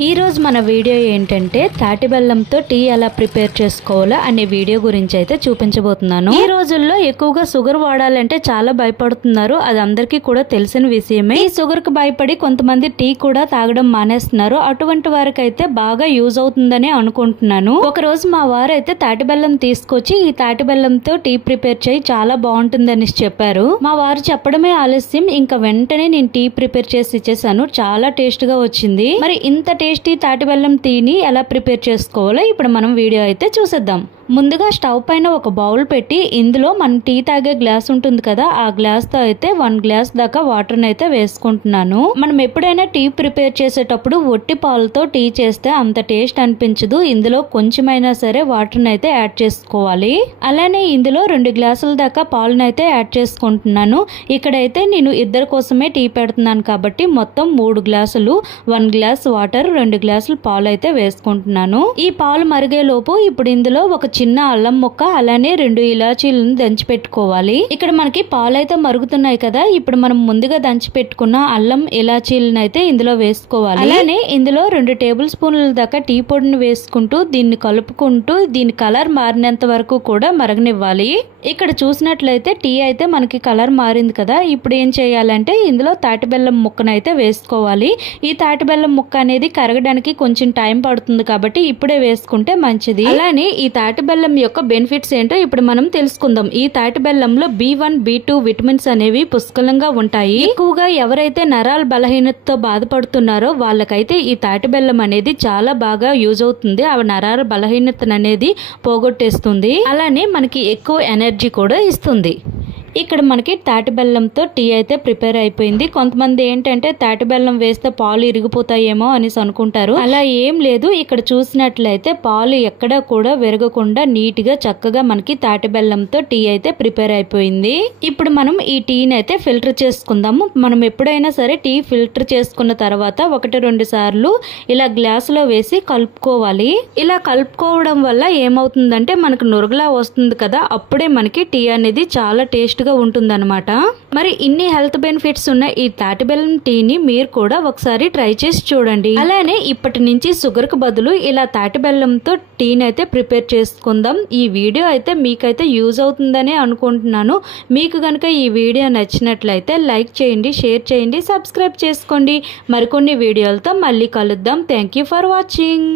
ఈ రోజు మన వీడియో ఏంటంటే తాటి బెల్లంతో టీ ఎలా ప్రిపేర్ చేసుకోవాలో అనే వీడియో గురించి అయితే చూపించబోతున్నాను. ఈ రోజుల్లో ఎక్కువగా షుగర్ వాడాలంటే చాలా భయపడుతున్నారు. అది అందరికీ కూడా తెలిసిన విషయమే. ఈ షుగర్ కి భయపడి కొంతమంది టీ కూడా తాగడం మానేస్తున్నారు. అటువంటి వారికి అయితే బాగా యూజ్ అవుతుందని అనుకుంటున్నాను. ఒక రోజు మా వారు అయితే తాటి బెల్లం తీసుకొచ్చి ఈ తాటి బెల్లంతో టీ ప్రిపేర్ చేయి చాలా బాగుంటుందని చెప్పారు. మా వారు చెప్పడమే ఆలస్యం, ఇంకా వెంటనే నేను టీ ప్రిపేర్ చేసి ఇచ్చేసాను. చాలా టేస్ట్ గా వచ్చింది. మరి ఇంత టేస్టీ తాటి బెల్లం టీని ఎలా ప్రిపేర్ చేసుకోవాలో ఇప్పుడు మనం వీడియో అయితే చూసేద్దాం. ముందుగా స్టవ్ పైన ఒక బౌల్ పెట్టి ఇందులో మనం టీ తాగే గ్లాస్ ఉంటుంది కదా, ఆ గ్లాస్ తో అయితే 1 గ్లాస్ దాకా వాటర్ అయితే వేసుకుంటున్నాను. మనం ఎప్పుడైనా టీ ప్రిపేర్ చేసేటప్పుడు ఒట్టి పాలతో టీ చేస్తే అంత టేస్ట్ అనిపించదు. ఇందులో కొంచెమైనా సరే వాటర్ అయితే యాడ్ చేసుకోవాలి. అలానే ఇందులో 2 గ్లాసుల దాకా పాలను అయితే యాడ్ చేసుకుంటున్నాను. ఇక్కడైతే నేను ఇద్దరి కోసమే టీ పెడుతున్నాను కాబట్టి మొత్తం 3 గ్లాసులు, 1 గ్లాస్ వాటర్, 2 గ్లాసులు పాలు అయితే వేసుకుంటున్నాను. ఈ పాలు మరిగే లోపు ఇప్పుడు ఇందులో ఒక చిన్న అల్లం ముక్క, అలానే 2 ఇలాచీలను దంచి పెట్టుకోవాలి. ఇక్కడ మనకి పాలు అయితే మరుగుతున్నాయి కదా, ఇప్పుడు మనం ముందుగా దంచి పెట్టుకున్న అల్లం ఇలాచీలను అయితే ఇందులో వేసుకోవాలి. అలానే ఇందులో 2 టేబుల్ స్పూన్ల దాకా టీ పొడిని వేసుకుంటూ దీన్ని కలుపుకుంటూ దీని కలర్ మారినంత వరకు కూడా మరగనివ్వాలి. ఇక్కడ చూసినట్లయితే టీ అయితే మనకి కలర్ మారింది కదా, ఇప్పుడు ఏం చేయాలంటే ఇందులో తాటి బెల్లం ముక్కనైతే వేసుకోవాలి. ఈ తాటి బెల్లం ముక్క అనేది కరగడానికి కొంచెం టైం పడుతుంది కాబట్టి ఇప్పుడే వేసుకుంటే మంచిది. అలానే ఈ తాటి బెల్లం యొక్క బెనిఫిట్స్ ఏంటో ఇప్పుడు మనం తెలుసుకుందాం. ఈ తాటి బెల్లంలో B1, B2 విటమిన్స్ అనేవి పుష్కలంగా ఉంటాయి. ఎక్కువగా ఎవరైతే నరాల బలహీనతతో బాధపడుతున్నారో వాళ్ళకైతే ఈ తాటి బెల్లం అనేది చాలా బాగా యూజ్ అవుతుంది. ఆ నరాల బలహీనత అనేది పోగొట్టేస్తుంది. అలానే మనకి ఎక్కువ ఎనర్జీ కూడా ఇస్తుంది. ఇక్కడ మనకి తాటి బెల్లంతో టీ అయితే ప్రిపేర్ అయిపోయింది. కొంతమంది ఏంటంటే తాటి బెల్లం వేస్తే పాలు ఇరిగిపోతాయేమో అనేసి అనుకుంటారు. అలా ఏం లేదు. ఇక్కడ చూసినట్లయితే పాలు ఎక్కడా కూడా విరగకుండా నీట్ గా చక్కగా మనకి తాటి బెల్లంతో టీ అయితే ప్రిపేర్ అయిపోయింది. ఇప్పుడు మనం ఈ టీని అయితే ఫిల్టర్ చేసుకుందాము. మనం ఎప్పుడైనా సరే టీ ఫిల్టర్ చేసుకున్న తర్వాత 1-2 సార్లు ఇలా గ్లాసులో వేసి కలుపుకోవాలి. ఇలా కలుపుకోవడం వల్ల ఏమవుతుందంటే మనకు నురగలా వస్తుంది కదా, అప్పుడే మనకి టీ అనేది చాలా టేస్ట్ గా ఉంటుందన్నమాట. మరి ఇన్ని హెల్త్ బెనిఫిట్స్ ఉన్న ఈ తాటి బెల్లం టీని మీరు కూడా ఒకసారి ట్రై చేసి చూడండి. అలానే ఇప్పటి నుంచి షుగర్ కు బదులు ఇలా తాటి బెల్లంతో టీని అయితే ప్రిపేర్ చేసుకుందాం. ఈ వీడియో అయితే మీకైతే యూజ్ అవుతుందని అనుకుంటున్నాను. మీకు కనుక ఈ వీడియో నచ్చినట్లయితే లైక్ చేయండి, షేర్ చేయండి, సబ్స్క్రైబ్ చేసుకోండి. మరికొన్ని వీడియోలతో మళ్ళీ కలుద్దాం. Thank you for watching.